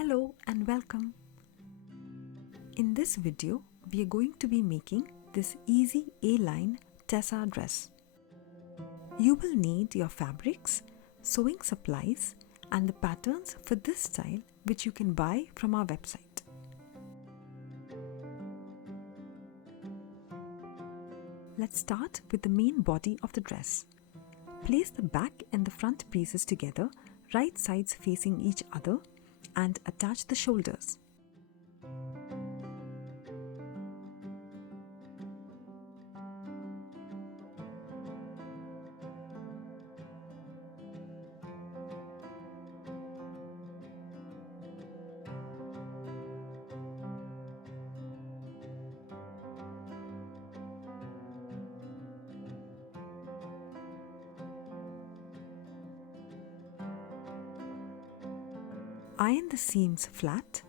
Hello and welcome. In this video, we are going to be making this easy A-line Tessa dress. You will need your fabrics, sewing supplies and the patterns for this style which you can buy from our website. Let's start with the main body of the dress. Place the back and the front pieces together, right sides facing each other, and attach the shoulders. Iron the seams flat.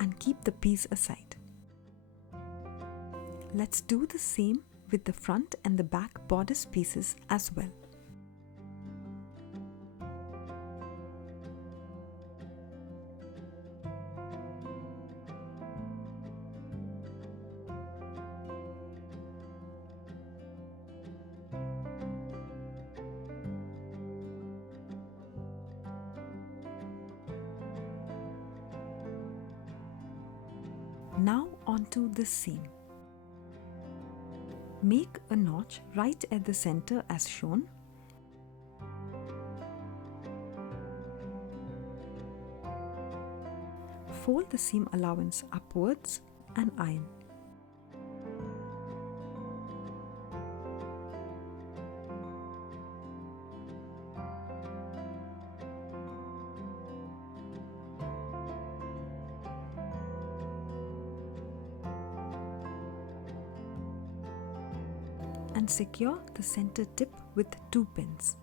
And keep the piece aside. Let's do the same with the front and the back bodice pieces as well. Now onto the seam. Make a notch right at the center as shown. Fold the seam allowance upwards and iron. And secure the center tip with 2 pins.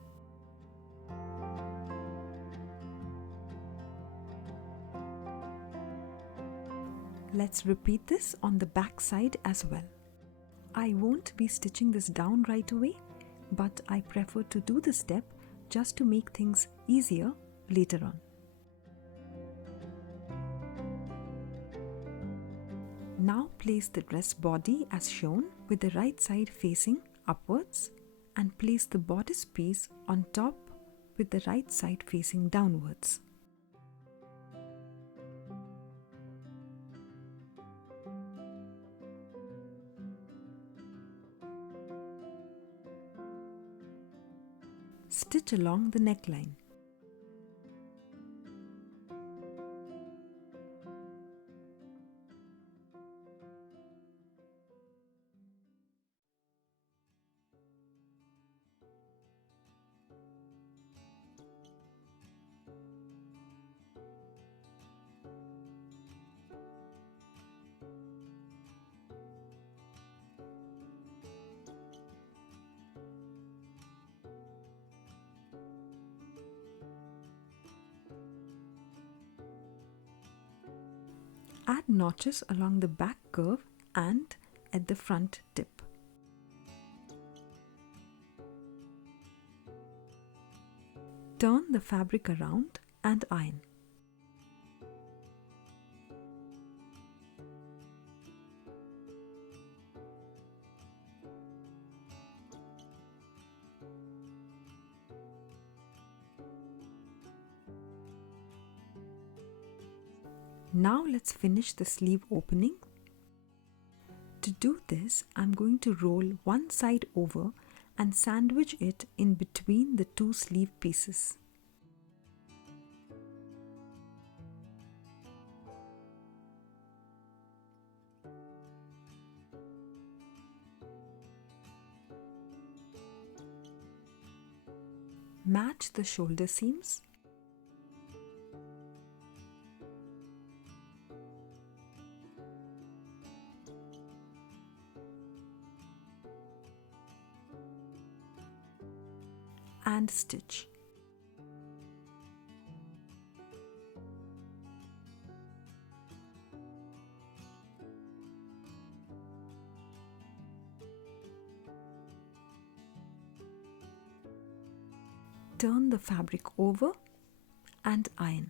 Let's repeat this on the back side as well. I won't be stitching this down right away, but I prefer to do this step just to make things easier later on. Now place the dress body as shown with the right side facing upwards and place the bodice piece on top with the right side facing downwards. Stitch along the neckline. Add notches along the back curve and at the front tip. Turn the fabric around and iron. Now let's finish the sleeve opening. To do this, I'm going to roll one side over and sandwich it in between the 2 sleeve pieces. Match the shoulder seams. And stitch. turn the fabric over and iron.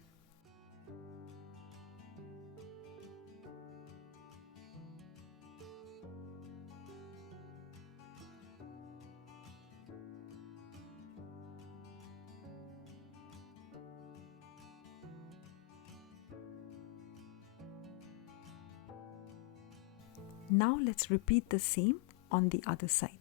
Now let's repeat the same on the other side.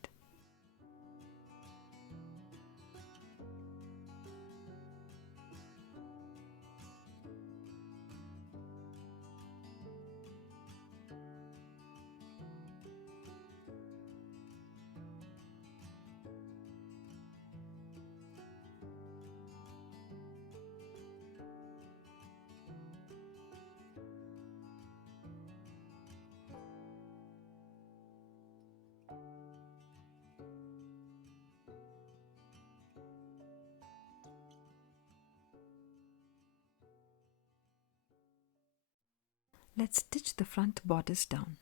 Let's stitch the front bodice down.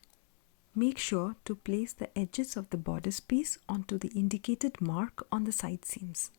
Make sure to place the edges of the bodice piece onto the indicated mark on the side seams.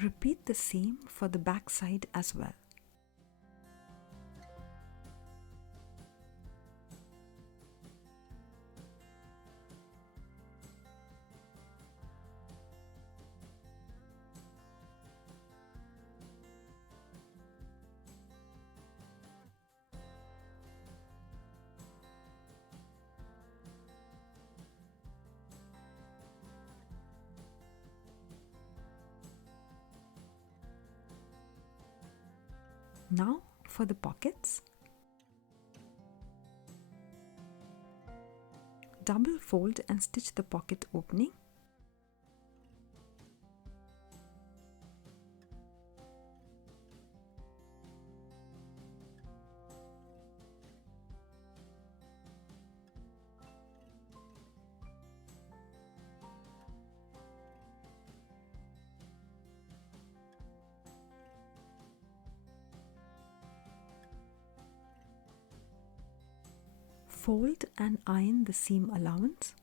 Repeat the same for the back side as well. Now for the pockets. Double fold and stitch the pocket opening. Fold and iron the seam allowance.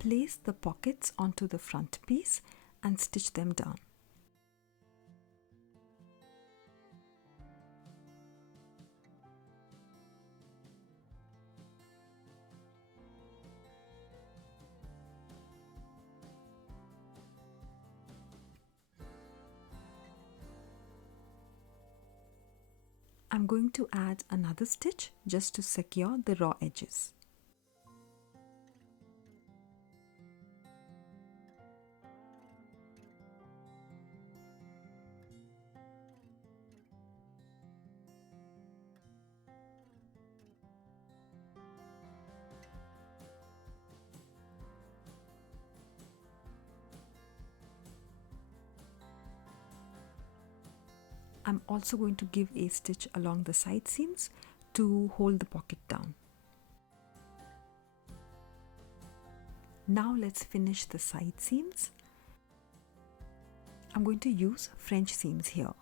Place the pockets onto the front piece and stitch them down. I'm going to add another stitch just to secure the raw edges. I'm also going to give a stitch along the side seams to hold the pocket down. Now let's finish the side seams. I'm going to use French seams here.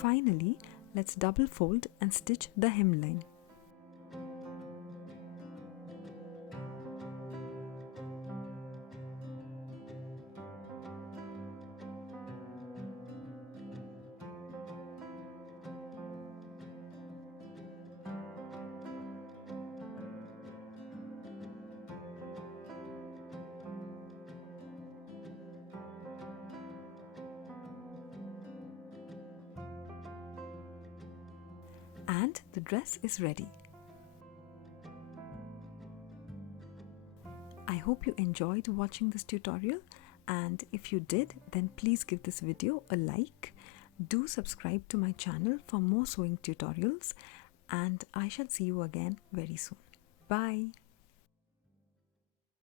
Finally, let's double fold and stitch the hemline. And the dress is ready. I hope you enjoyed watching this tutorial, and if you did, then please give this video a like. Do subscribe to my channel for more sewing tutorials, and I shall see you again very soon. Bye.